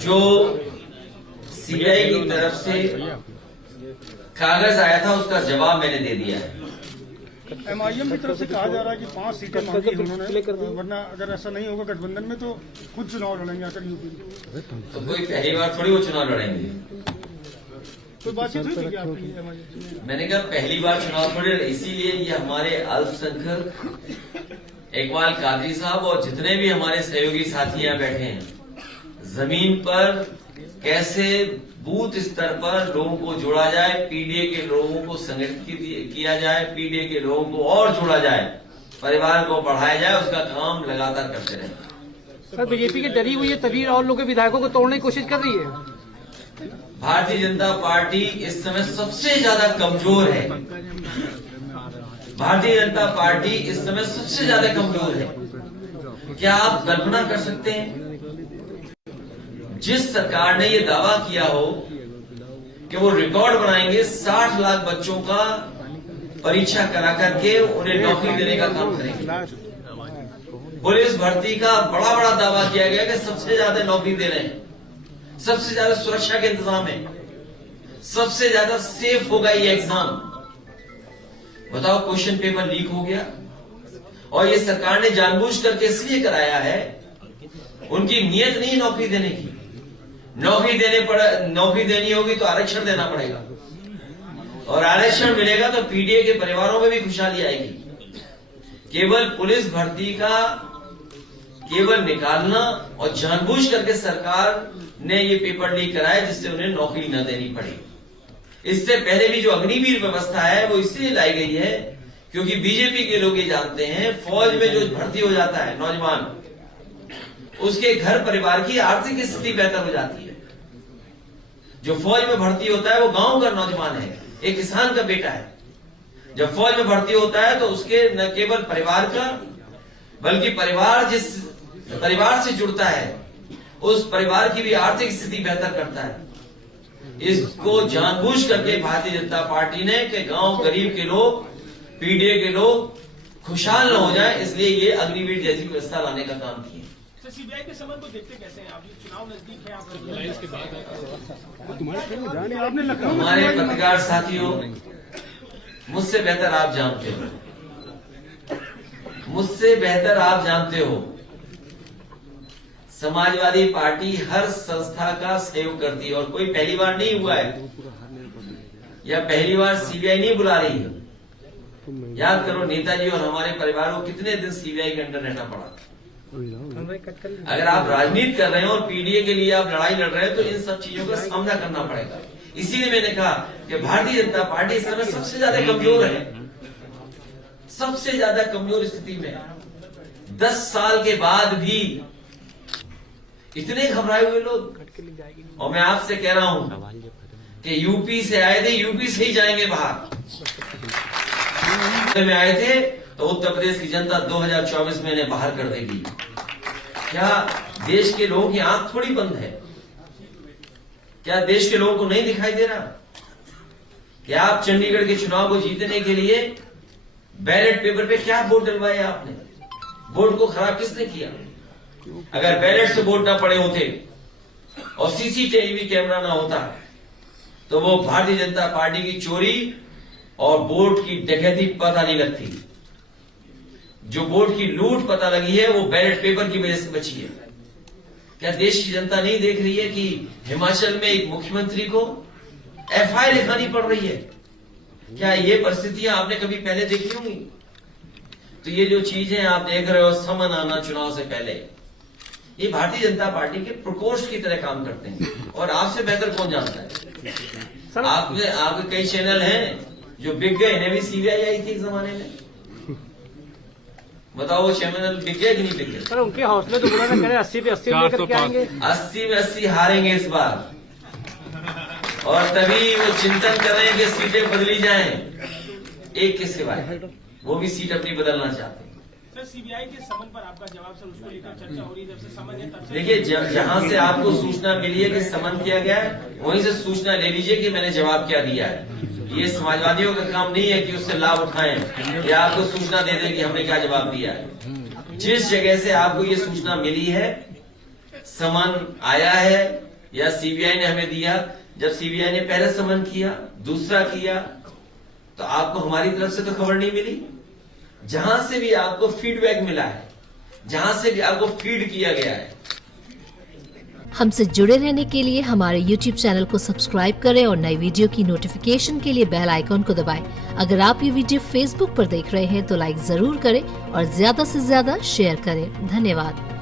जो सीबीआई की तरफ से कागज आया था उसका जवाब मैंने दे दिया है। एमआईएम की तरफ से कहा जा रहा है कि 5 सीटें मांगी उन्होंने, वरना अगर ऐसा नहीं होगा गठबंधन में तो खुद चुनाव लड़ेंगे आकर यूपी में। तो कोई पहली बार थोड़ी वो चुनाव लड़ेंगे। कोई बातचीत हुई थी क्या आपकी एमआईएम से? मैंने कहा पहली बार चुनाव थोड़ी लड़े, इसीलिए ये हमारे अल्पसंख्यक इकबाल कादरी साहब और जितने भी हमारे सहयोगी साथी यहाँ बैठे हैं, जमीन पर कैसे बूथ स्तर पर लोगों को जोड़ा जाए, पीडीए के लोगों को संगठित किया जाए, पीडीए के लोगों को और जोड़ा जाए, परिवार को बढ़ाया जाए, उसका काम लगातार करते रहे। सर, बीजेपी की डरी हुई है तभी और लोगों के विधायकों को तोड़ने की कोशिश कर रही है। भारतीय जनता पार्टी इस समय सबसे ज्यादा कमजोर है। भारतीय जनता पार्टी इस समय सबसे ज्यादा कमजोर है। क्या आप कल्पना कर सकते हैं जिस सरकार ने ये दावा किया हो कि वो रिकॉर्ड बनाएंगे, 60 लाख बच्चों का परीक्षा करा करके उन्हें नौकरी देने का काम करेंगे। पुलिस भर्ती का बड़ा बड़ा दावा किया गया कि सबसे ज्यादा नौकरी दे रहे हैं, सबसे ज्यादा सुरक्षा के इंतजाम है, सबसे ज्यादा सेफ होगा ये एग्जाम। बताओ, क्वेश्चन पेपर लीक हो गया और ये सरकार ने जानबूझ करके इसलिए कराया है, उनकी नीयत नहीं नौकरी देने की। नौकरी देनी होगी तो आरक्षण देना पड़ेगा, और आरक्षण मिलेगा तो पीडीए के परिवारों में भी खुशहाली आएगी। केवल पुलिस भर्ती का केवल निकालना और जानबूझ करके सरकार ने ये पेपर लीक कराया जिससे उन्हें नौकरी न देनी पड़ी। इससे पहले भी जो अग्निवीर व्यवस्था है वो इसलिए लाई गई है क्योंकि बीजेपी के लोग ये जानते हैं, फौज में जो भर्ती हो जाता है नौजवान, उसके घर परिवार की आर्थिक स्थिति बेहतर हो जाती है। जो फौज में भर्ती होता है वो गांव का नौजवान है, एक किसान का बेटा है। जब फौज में भर्ती होता है तो उसके न केवल परिवार का बल्कि परिवार जिस परिवार से जुड़ता है उस परिवार की भी आर्थिक स्थिति बेहतर करता है। इसको जानबूझ करके भारतीय जनता पार्टी ने कि गांव गरीब के लोग, पीडीए के लोग खुशहाल न हो जाए, इसलिए ये अग्निवीर जैसी व्यवस्था लाने का काम किया। सीबीआई के समझ को देखते कैसे हैं आप? चुनाव नजदीक है, आप हमारे पत्रकार साथियों, मुझसे बेहतर आप जानते हो, मुझसे बेहतर आप जानते हो, समाजवादी पार्टी हर संस्था का सहयोग करती है और कोई पहली बार नहीं हुआ है या पहली बार सीबीआई नहीं बुला रही है। याद करो, नेताजी और हमारे परिवार को कितने दिन सीबीआई के अंडर रहना पड़ा। अगर आप राजनीति कर रहे हो और पीडीए के लिए आप लड़ाई लड़ रहे हो तो इन सब चीजों का सामना करना पड़ेगा। इसीलिए मैंने कहा कि भारतीय जनता पार्टी इस समय सबसे ज्यादा कमजोर है, सबसे ज्यादा कमजोर स्थिति में। 10 साल के बाद भी इतने घबराए हुए लोग, और मैं आपसे कह रहा हूं कि यूपी से आए थे, यूपी से ही जाएंगे बाहर। में आए थे तो उत्तर प्रदेश की जनता 2024 में इन्हें बाहर कर देगी। क्या देश के लोगों की आंख थोड़ी बंद है? क्या देश के लोगों को नहीं दिखाई दे रहा कि आप चंडीगढ़ के चुनाव को जीतने के लिए बैलेट पेपर पे क्या वोट डलवाए आपने? वोट को खराब किसने किया? अगर बैलेट से वोट ना पड़े होते और सीसीटीवी कैमरा ना होता तो वो भारतीय जनता पार्टी की चोरी और वोट की डकैती पता नहीं लगती। जो वोट की लूट पता लगी है वो बैलेट पेपर की वजह से बची है। क्या देश की जनता नहीं देख रही है कि हिमाचल में एक मुख्यमंत्री को एफआईआर लिखानी पड़ रही है? क्या ये परिस्थितियां आपने कभी पहले देखी होंगी? तो ये जो चीजें आप देख रहे हो, समन आना चुनाव से पहले, ये भारतीय जनता पार्टी के प्रकोष्ठ की तरह काम करते हैं और आपसे बेहतर कौन जानता है? आपके कई चैनल हैं जो बिक गए, इन्हें भी सीबीआई आई थी एक जमाने में। बताओ वो चैनल बिक गए कि नहीं बिक गए? सर, उनके हौसले तो बुलंद करें, 80 पे 80 लेकर के आएंगे। 80 में 80 हारेंगे इस बार, और तभी वो चिंतन कर रहे हैं कि सीटें बदली जाएं एक के सिवाय, वो भी सीट अपनी बदलना चाहते हैं। सर, सीबीआई के समन पर आपका जवाब, सर, उसको लेकर चर्चा हो रही है। जब से समन है तब से देखिए, जहां से आपको सूचना मिली है कि समन किया गया है, वहीं से सूचना ले लीजिए कि मैंने जवाब क्या दिया है। ये समाजवादियों का काम नहीं है कि उससे लाभ उठाएं या आपको सूचना दे दें कि हमने क्या जवाब दिया है। जिस जगह से आपको ये सूचना मिली है समन आया है या सीबीआई ने हमें दिया? जब सीबीआई ने पहले समन किया, दूसरा किया, तो आपको हमारी तरफ से तो खबर नहीं मिली। जहां से भी आपको फीडबैक मिला है, जहां से भी आपको फीड किया गया है। हमसे जुड़े रहने के लिए हमारे YouTube चैनल को सब्सक्राइब करें और नई वीडियो की नोटिफिकेशन के लिए बेल आइकॉन को दबाएं। अगर आप ये वीडियो Facebook पर देख रहे हैं तो लाइक जरूर करें और ज्यादा से ज्यादा शेयर करें। धन्यवाद।